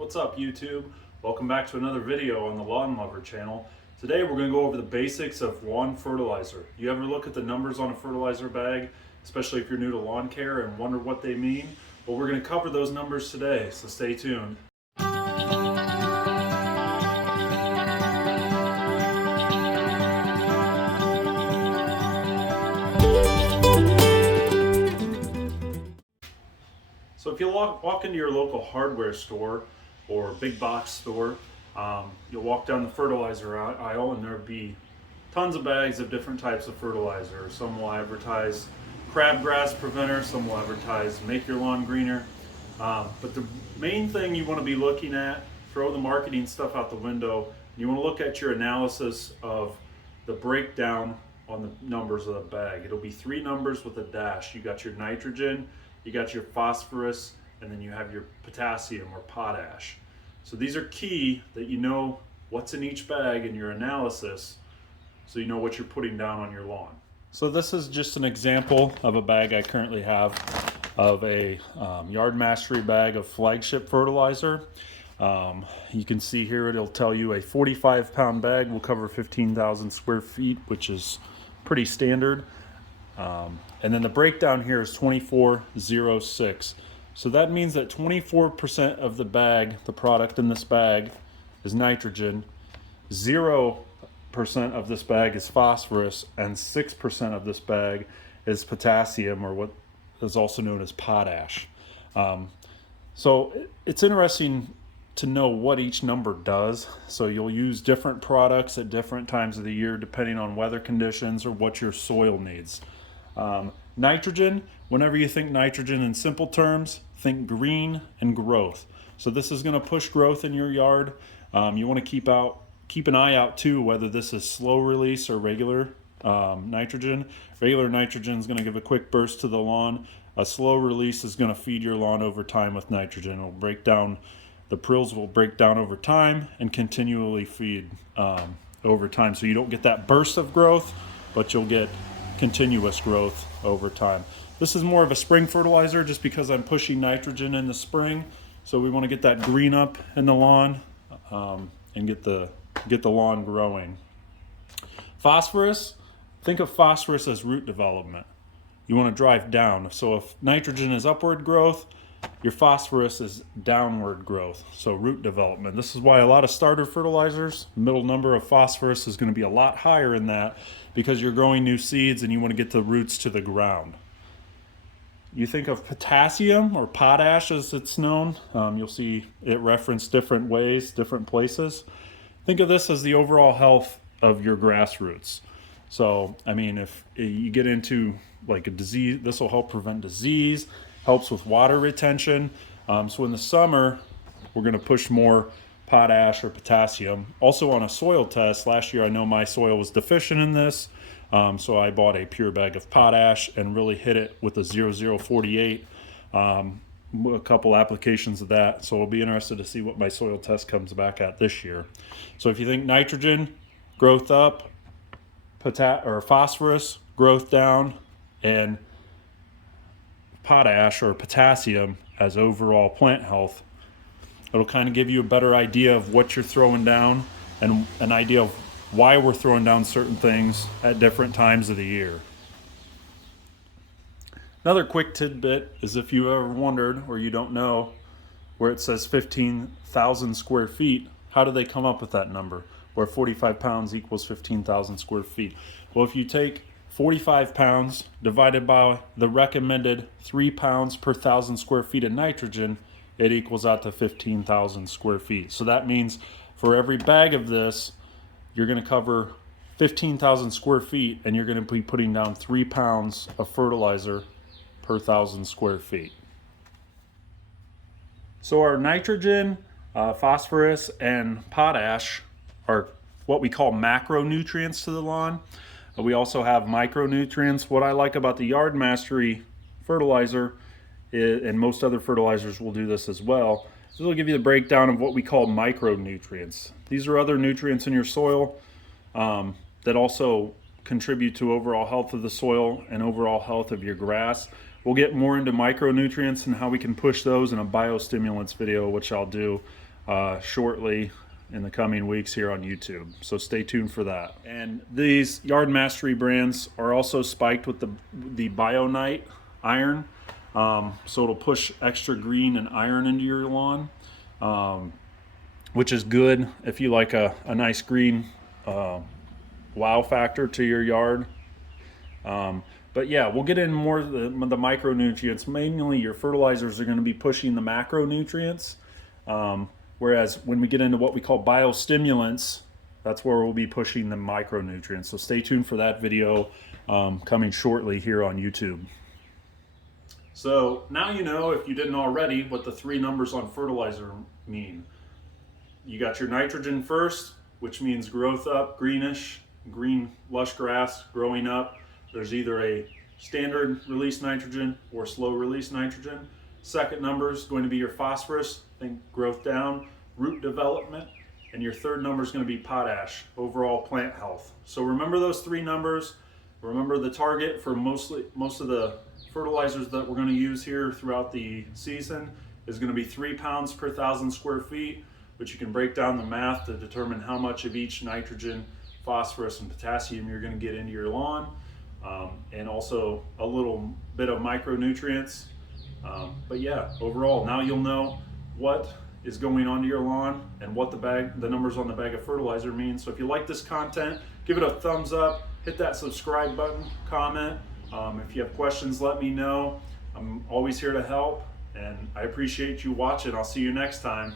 What's up, YouTube? Welcome back to another video on the Lawn Lover channel. Today we're going to go over the basics of lawn fertilizer. You ever look at the numbers on a fertilizer bag, especially if you're new to lawn care and wonder what they mean? Well, we're going to cover those numbers today, so stay tuned. So if you walk into your local hardware store or big box store, you'll walk down the fertilizer aisle and there'll be tons of bags of different types of fertilizer. Some will advertise crabgrass preventer, some will advertise make your lawn greener. But the main thing you want to be looking at, throw the marketing stuff out the window, you want to look at your analysis of the breakdown on the numbers of the bag. It'll be 3 numbers with a dash. You got your nitrogen, you got your phosphorus, and then you have your potassium or potash. So these are key that you know what's in each bag in your analysis so you know what you're putting down on your lawn. So this is just an example of a bag I currently have of a Yard Mastery bag of flagship fertilizer. You can see here it'll tell you a 45-pound bag will cover 15,000 square feet, which is pretty standard. And then the breakdown here is 2406. So that means that 24% of the bag, the product in this bag, is nitrogen, 0% of this bag is phosphorus, and 6% of this bag is potassium, or what is also known as potash. So it's interesting to know what each number does. So you'll use different products at different times of the year depending on weather conditions or what your soil needs. Nitrogen, whenever you think nitrogen in simple terms, think green and growth. So this is going to push growth in your yard. You want to keep an eye out too whether this is slow release or regular nitrogen. Regular nitrogen is going to give a quick burst to the lawn. A slow release is going to feed your lawn over time with nitrogen. It'll break down, the prills will break down over time and continually feed over time. So you don't get that burst of growth, but you'll get continuous growth over time. This is more of a spring fertilizer just because I'm pushing nitrogen in the spring. So we want to get that green up in the lawn and get the lawn growing. Phosphorus, think of phosphorus as root development. You want to drive down. So if nitrogen is upward growth, your phosphorus is downward growth, so root development. This is why a lot of starter fertilizers, middle number of phosphorus is going to be a lot higher in that because you're growing new seeds and you want to get the roots to the ground. You think of potassium or potash as it's known. You'll see it referenced different ways, different places. Think of this as the overall health of your grass roots. So, I mean, if you get into like a disease, this will help prevent disease, helps with water retention. So in the summer, we're going to push more potash or potassium. Also on a soil test, last year I know my soil was deficient in this, so I bought a pure bag of potash and really hit it with a 0048, a couple applications of that. So I'll be interested to see what my soil test comes back at this year. So if you think nitrogen, growth up, phosphorus, growth down, and potash or potassium as overall plant health, it'll kind of give you a better idea of what you're throwing down and an idea of why we're throwing down certain things at different times of the year. Another quick tidbit is if you ever wondered or you don't know where it says 15,000 square feet, how do they come up with that number where 45 pounds equals 15,000 square feet? Well, if you take 45 pounds divided by the recommended 3 pounds per 1,000 square feet of nitrogen, it equals out to 15,000 square feet. So that means for every bag of this, you're going to cover 15,000 square feet and you're going to be putting down 3 pounds of fertilizer per 1,000 square feet. So our nitrogen, phosphorus, and potash are what we call macronutrients to the lawn. We also have micronutrients. What I like about the Yard Mastery fertilizer, and most other fertilizers will do this as well, is it'll give you the breakdown of what we call micronutrients. These are other nutrients in your soil that also contribute to overall health of the soil and overall health of your grass. We'll get more into micronutrients and how we can push those in a biostimulants video, which I'll do shortly in the coming weeks here on YouTube. So stay tuned for that. And these Yard Mastery brands are also spiked with the BioNite iron. So it'll push extra green and iron into your lawn, which is good if you like a nice green wow factor to your yard. But yeah, we'll get in more of the micronutrients. Mainly your fertilizers are going to be pushing the macronutrients. Whereas when we get into what we call biostimulants, that's where we'll be pushing the micronutrients. So stay tuned for that video coming shortly here on YouTube. So now you know, if you didn't already, what the 3 numbers on fertilizer mean. You got your nitrogen first, which means growth up, greenish, green lush grass growing up. There's either a standard release nitrogen or slow release nitrogen. Second number is going to be your phosphorus, think growth down, root development. And your third number is going to be potash, overall plant health. So remember those 3 numbers. Remember the target for most of the fertilizers that we're going to use here throughout the season is going to be 3 pounds per 1,000 square feet, but you can break down the math to determine how much of each nitrogen, phosphorus, and potassium you're going to get into your lawn, and also a little bit of micronutrients. But yeah, overall, now you'll know what is going on to your lawn and what the numbers on the bag of fertilizer mean. So if you like this content, give it a thumbs up, hit that subscribe button, comment. If you have questions, let me know. I'm always here to help, and I appreciate you watching. I'll see you next time.